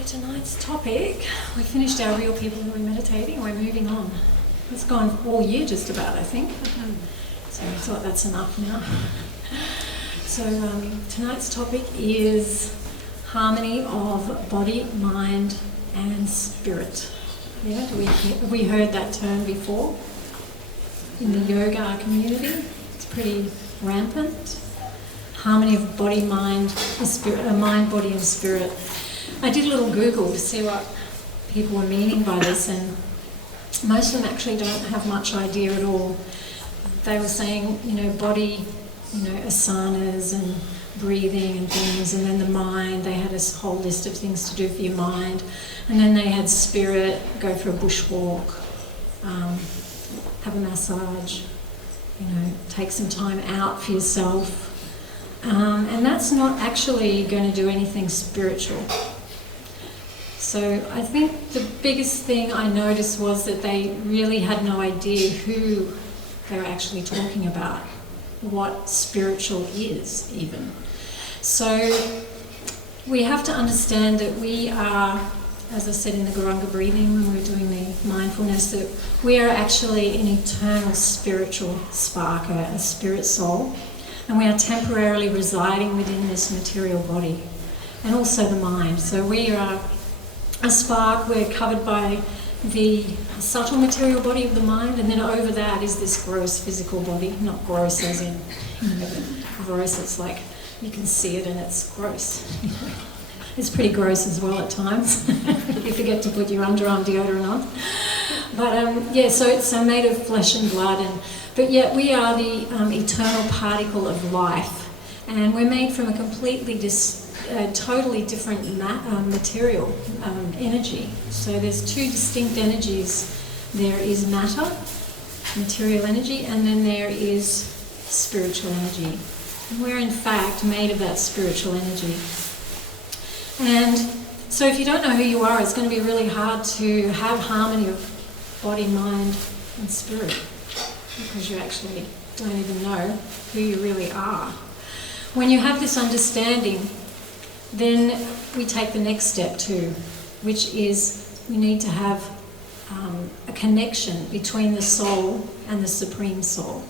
So tonight's topic, we finished our Real People Who Are Meditating and we're moving on. It's gone all year just about, I think. So I thought that's enough now. So tonight's topic is harmony of body, mind and spirit. Yeah, have we heard that term before? In the yoga community, it's pretty rampant. Harmony of body, mind, and spirit, mind, body and spirit. I did a little Google to see what people were meaning by this, and most of them actually don't have much idea at all. They were saying, body, asanas and breathing and things, and then the mind, they had a whole list of things to do for your mind, and then they had spirit, go for a bushwalk, have a massage, take some time out for yourself. And that's not actually going to do anything spiritual. So I think the biggest thing I noticed was that they really had no idea who they were actually talking about, what spiritual is even. So we have to understand that we are, as I said in the Guranga breathing when we were doing the mindfulness, that we are actually an eternal spiritual spark, a spirit soul, and we are temporarily residing within this material body and also the mind. So we are a spark, we're covered by the subtle material body of the mind, and then over that is this gross physical body, not gross as in, gross, it's like you can see it and it's gross. It's pretty gross as well at times. You forget to put your underarm deodorant on. But so it's made of flesh and blood, but yet we are the eternal particle of life, and we're made from a completely totally different material, energy. So there's two distinct energies. There is matter, material energy, and then there is spiritual energy. And we're in fact made of that spiritual energy. And so if you don't know who you are, it's going to be really hard to have harmony of body, mind and spirit, because you actually don't even know who you really are. When you have this understanding, then we take the next step too, which is we need to have a connection between the soul and the Supreme Soul.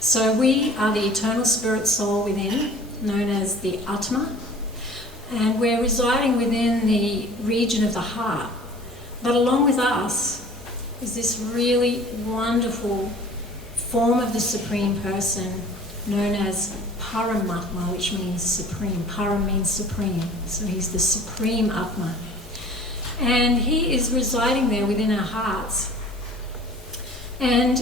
So we are the eternal spirit soul within, known as the Atma, and we're residing within the region of the heart. But along with us is this really wonderful form of the Supreme Person known as Paramatma, which means supreme. Para means supreme, so he's the Supreme Atma. And he is residing there within our hearts. And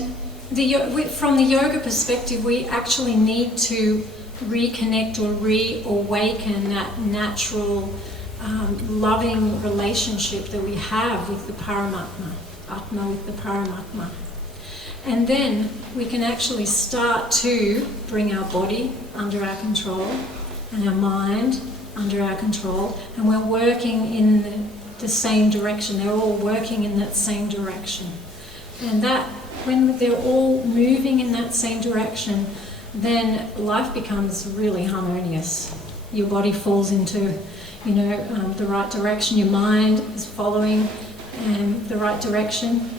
from the yoga perspective, we actually need to reconnect or reawaken that natural, loving relationship that we have with the Paramatma, Atma with the Paramatma. And then we can actually start to bring our body under our control and our mind under our control, and we're working in the same direction. They're all working in that same direction. And that, when they're all moving in that same direction, then life becomes really harmonious. Your body falls into, the right direction. Your mind is following the right direction.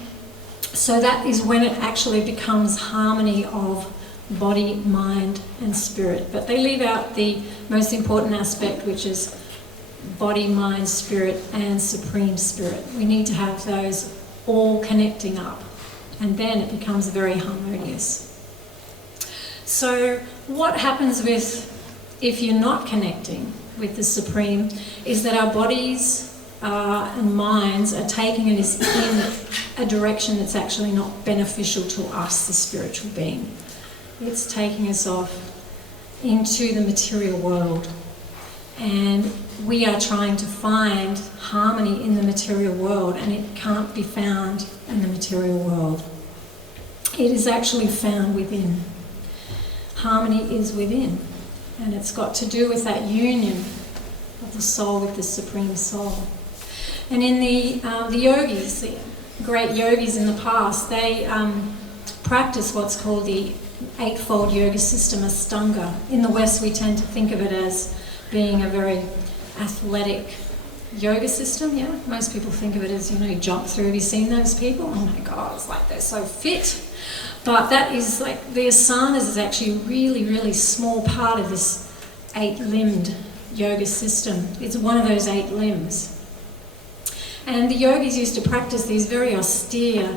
So that is when it actually becomes harmony of body, mind and spirit. But they leave out the most important aspect, which is body, mind, spirit and Supreme Spirit. We need to have those all connecting up, and then it becomes very harmonious. So what happens if you're not connecting with the Supreme is that our bodies and minds are taking us in a direction that's actually not beneficial to us, the spiritual being. It's taking us off into the material world. And we are trying to find harmony in the material world, and it can't be found in the material world. It is actually found within. Harmony is within, and it's got to do with that union of the soul with the Supreme Soul. And in the yogis, the great yogis in the past, they practice what's called the Eightfold Yoga System, Ashtanga. In the West, we tend to think of it as being a very athletic yoga system, yeah? Most people think of it as, you jump through. Have you seen those people? Oh my God, it's like they're so fit. But that is like, the asanas is actually a really, really small part of this 8-limbed yoga system. It's one of those 8 limbs. And the yogis used to practice these very austere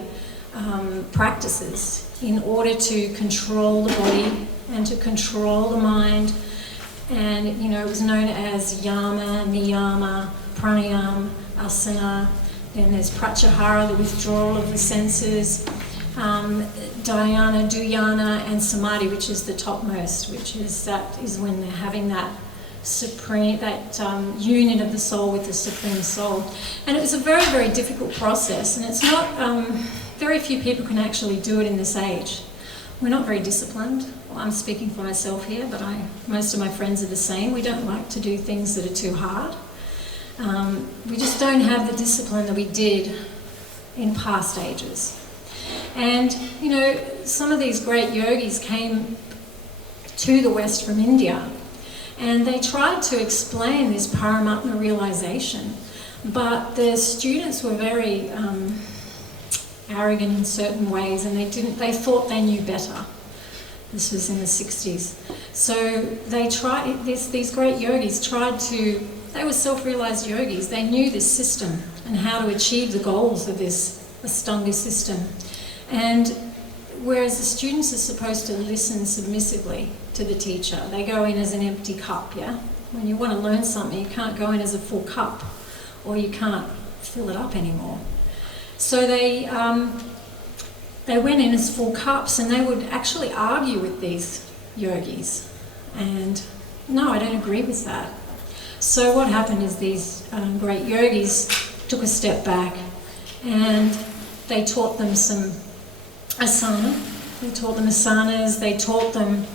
practices in order to control the body and to control the mind. And, it was known as yama, niyama, pranayama, asana. Then there's pratyahara, the withdrawal of the senses. Dhyana, dhyana, and samadhi, which is the topmost, which is when they're having that supreme, union of the soul with the supreme soul. And it was a very, very difficult process, and it's not, very few people can actually do it in this age. We're not very disciplined. Well, I'm speaking for myself here, but most of my friends are the same. We don't like to do things that are too hard. We just don't have the discipline that we did in past ages. And, some of these great yogis came to the West from India, and they tried to explain this Paramatma realization, but their students were very arrogant in certain ways, and they thought they knew better. This was in the 60s. So they tried, these great yogis they were self-realized yogis. They knew this system and how to achieve the goals of this Ashtanga system. And whereas the students are supposed to listen submissively to the teacher, they go in as an empty cup, yeah? When you want to learn something, you can't go in as a full cup, or you can't fill it up anymore. So they went in as full cups, and they would actually argue with these yogis. And no, I don't agree with that. So what happened is these great yogis took a step back, and they taught them some asana. They taught them asanas. They taught them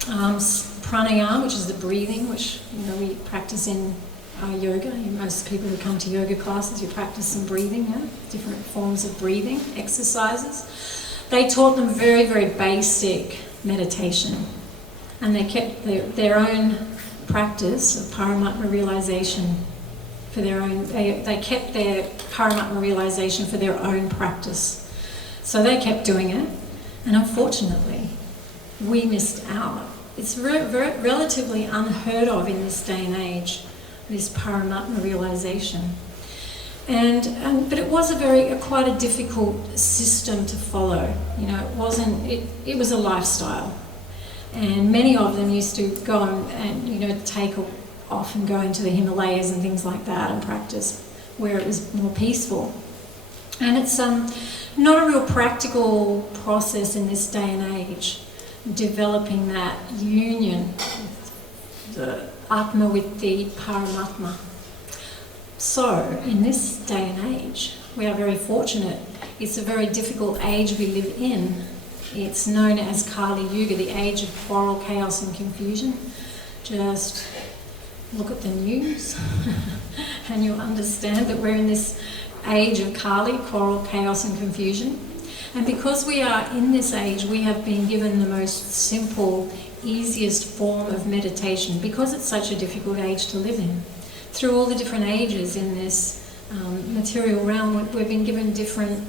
pranayama, which is the breathing, which we practice in yoga. Most people who come to yoga classes, you practice some breathing, yeah? Different forms of breathing, exercises. They taught them very, very basic meditation, and they kept their own practice of Paramatma realization for their own. They kept their Paramatma realization for their own practice. So they kept doing it, and unfortunately, we missed out. It's relatively unheard of in this day and age, this Paramatma realization. But it was quite a difficult system to follow. It was a lifestyle. And many of them used to go and take off and go into the Himalayas and things like that and practice where it was more peaceful. And it's not a real practical process in this day and age, developing that union with the Atma with the Paramatma. So, in this day and age, we are very fortunate. It's a very difficult age we live in. It's known as Kali Yuga, the age of quarrel, chaos and confusion. Just look at the news and you'll understand that we're in this age of Kali, quarrel, chaos and confusion. And because we are in this age, we have been given the most simple, easiest form of meditation, because it's such a difficult age to live in. Through all the different ages in this material realm, we've been given different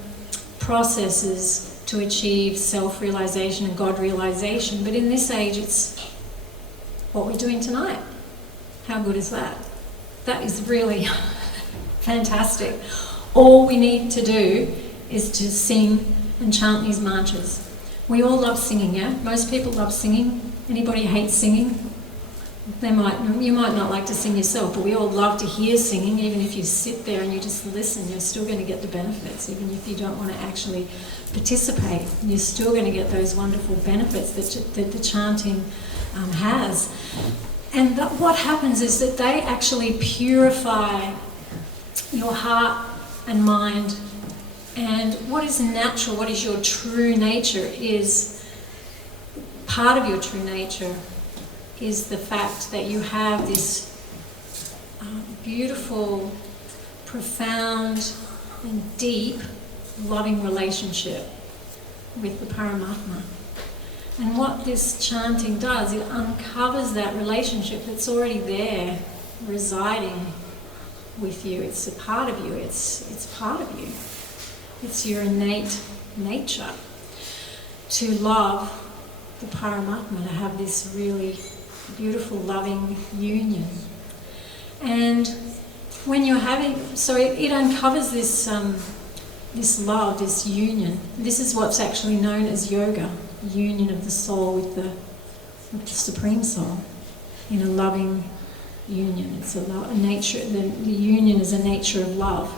processes to achieve self-realization and God-realization. But in this age, it's what we're doing tonight. How good is that? That is really fantastic. All we need to do is to sing and chant these mantras. We all love singing, yeah? Most people love singing. Anybody hate singing? You might not like to sing yourself, but we all love to hear singing. Even if you sit there and you just listen, you're still going to get the benefits. Even if you don't want to actually participate, you're still going to get those wonderful benefits that the chanting has. And what happens is that they actually purify your heart and mind. And what is natural, what is your true nature, is part of your true nature is the fact that you have this beautiful, profound and deep loving relationship with the Paramatma. And what this chanting does, it uncovers that relationship that's already there, residing with you. It's a part of you. It's part of you. It's your innate nature to love the Paramatma, to have this really beautiful, loving union. And when you're having, so it uncovers this this love, this union. This is what's actually known as yoga, union of the soul with the Supreme Soul in a loving union. It's a nature, the union is a nature of love.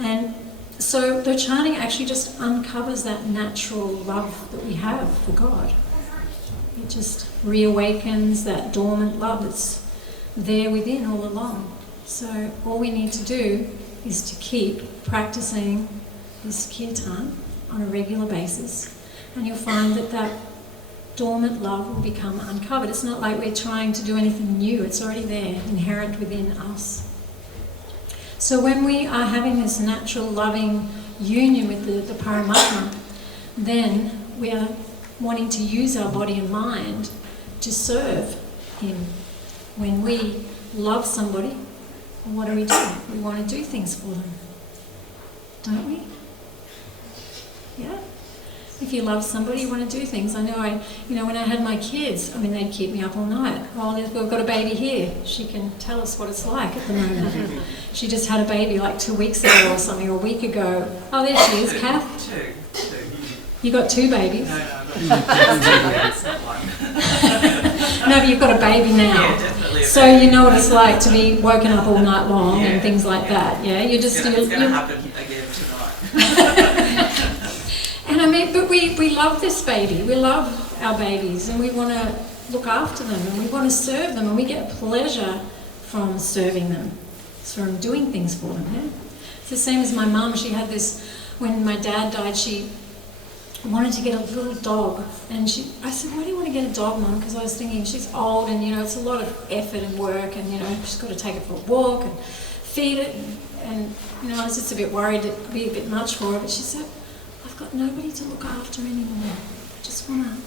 And so the chanting actually just uncovers that natural love that we have for God. It just reawakens that dormant love that's there within all along. So all we need to do is to keep practicing this kirtan on a regular basis, and you'll find that that dormant love will become uncovered. It's not like we're trying to do anything new. It's already there, inherent within us. So when we are having this natural loving union with the Paramatma, then we are wanting to use our body and mind to serve Him. When we love somebody, what do? We want to do things for them, don't we? Yeah? If you love somebody, you want to do things. I know, when I had my kids, they'd keep me up all night. Oh, we've got a baby here. She can tell us what it's like at the moment. She just had a baby like 2 weeks ago or something, or a week ago. Oh, there she is, Kath. Two. You got 2 babies? No, I've got one. No, but you've got a baby now. Yeah, definitely. So you know what it's like to be woken up all night long and things like that. Yeah, you just. It's going to happen again tonight. But we love this baby. We love our babies, and we want to look after them, and we want to serve them, and we get pleasure from serving them, from doing things for them. Yeah? It's the same as my mum. She had this, when my dad died, she wanted to get a little dog, and I said, why do you want to get a dog, Mum? Because I was thinking she's old, and it's a lot of effort and work, and she's got to take it for a walk and feed it, and I was just a bit worried it'd be a bit much for her. But she said, I've got nobody to look after anymore. I just want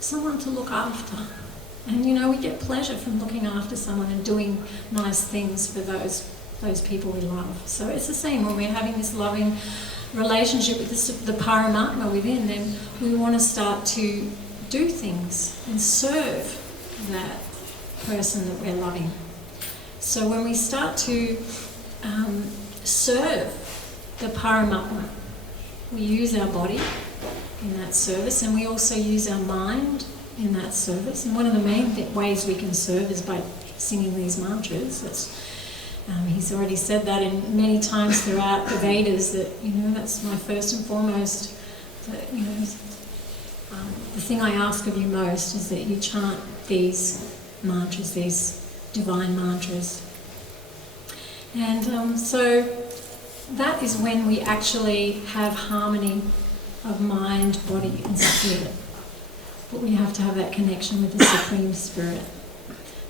someone to look after. And we get pleasure from looking after someone and doing nice things for those people we love. So it's the same when we're having this loving relationship with the Paramatma within, then we want to start to do things and serve that person that we're loving. So when we start to serve the Paramatma, we use our body in that service, and we also use our mind in that service. And one of the main ways we can serve is by singing these mantras. He's already said that in many times throughout the Vedas, that that's my first and foremost. That, the thing I ask of you most is that you chant these mantras, these divine mantras. And so that is when we actually have harmony of mind, body, and spirit. But we have to have that connection with the Supreme Spirit,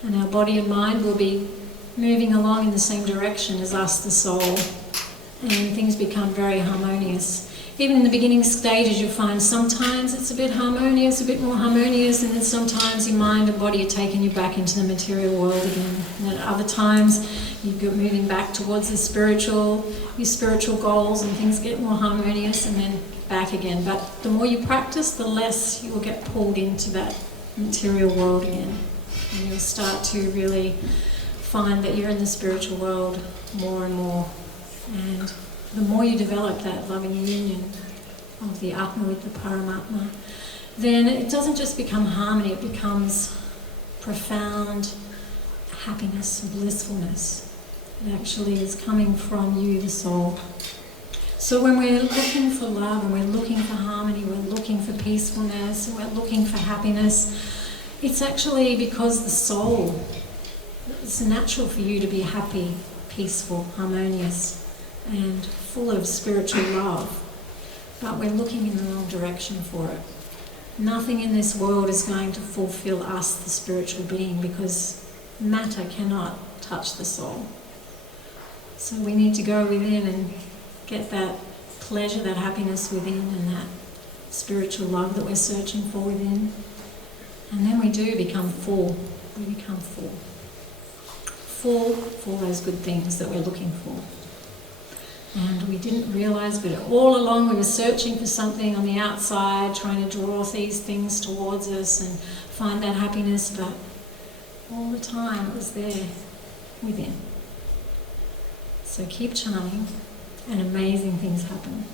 and our body and mind will be moving along in the same direction as us, the soul, and things become very harmonious. Even in the beginning stages, you'll find sometimes it's a bit harmonious, a bit more harmonious, and then sometimes your mind and body are taking you back into the material world again. And at other times, you're moving back towards your spiritual goals, and things get more harmonious, and then back again. But the more you practice, the less you will get pulled into that material world again, and you'll start to really find that you're in the spiritual world more and more. And the more you develop that loving union of the Atma with the Paramatma, then it doesn't just become harmony, it becomes profound happiness, blissfulness. It actually is coming from you, the soul. So when we're looking for love, and we're looking for harmony, we're looking for peacefulness, and we're looking for happiness, it's actually because the soul, it's natural for you to be happy, peaceful, harmonious, and full of spiritual love. But we're looking in the wrong direction for it. Nothing in this world is going to fulfill us, the spiritual being, because matter cannot touch the soul. So we need to go within and get that pleasure, that happiness within, and that spiritual love that we're searching for within. And then we do become full. We become full. full of all those good things that we're looking for. And we didn't realise, but all along we were searching for something on the outside, trying to draw these things towards us and find that happiness, but all the time it was there within. So keep chanting and amazing things happen.